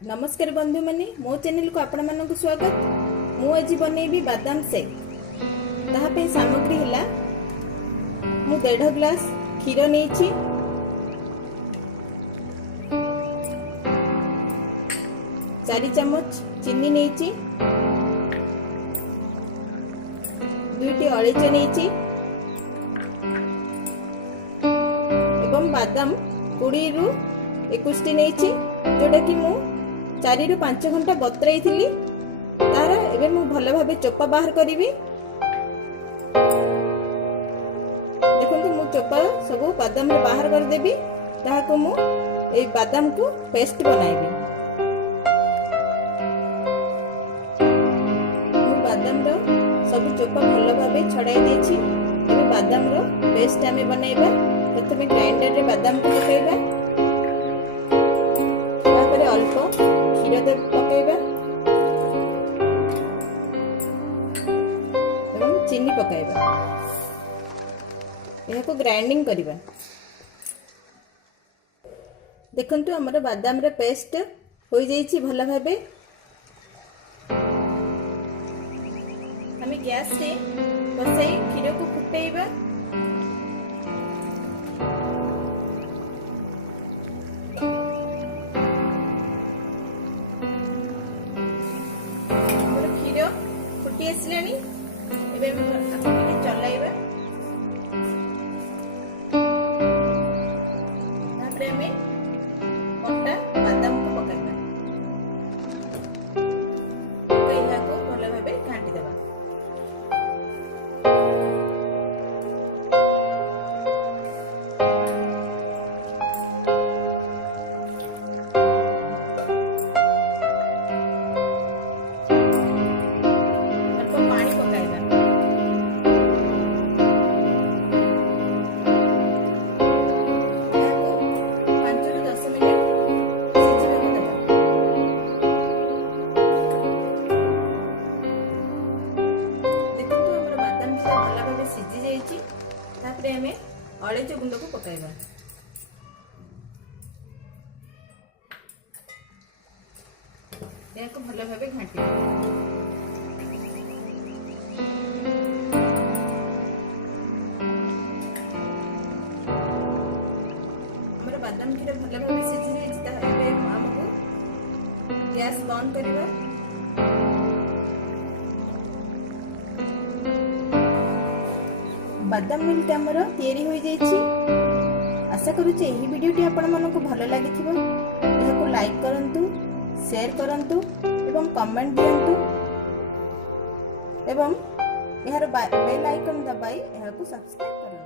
नमस्कार बंधु मैंने मो चैनल को आपण मानक स्वागत। मु आज बनैबी बादाम शेक। ताहा पे सामग्री हैला मु 1.5 ग्लास क्षीर नेछि, 4 चम्मच चीनी नेछि, 2टी अळेच नेछि एवं बादाम 20 रु 21 टी नेछि, जोटा कि मु 4 रु 5 घंटा बतराई थिली। तार एबे मु भल भाबे चोपा बाहर करिवि। देखंतु मु चोपा सब बादाम रे बाहर कर देबी। ताहा को मु ए बादाम को पेस्ट बनाइबी। मु बादाम रो सब चोपा भल भाबे छडाई देछि। एबे बादाम रो पेस्ट आमे बनाइबा। प्रथमे ग्राइंडर रे बादाम को पकाइबा, तापर अल्प क्षीर दे पकाइबा एवं चीनी पकाइबा। यह को ग्राइंडिंग करिबा। देखंतु हमर बादाम रे पेस्ट होई जाईछि भल भाबे। हमें गैस रे बसाई क्षीर को फुटाइबा। फुटी आसलानी एबे चलाइबा। तापरे हमें कटा बादाम को पकाइबा। पकाइला को भल भाबे घांटी देबा। सिझी जाइछि। तापरे हमें अळेच गुंड को पकाइबा। याको भल भाबे घांटी हमर बादाम क्षीर भल भाबे सिझी जाइछि। तापरे हमको गैस बंद करिबा। बादाम मिल्क आमर तैयारी हो जाइछि। आशा करूछि एही वीडियोटी आपण मानकु भल लागिथिबो। एहाको लाइक करंतु, शेयर करंतु एवं कमेंट दियंतु एवं एहार बेल आइकन दबाई एहाको सब्सक्राइब करंतु।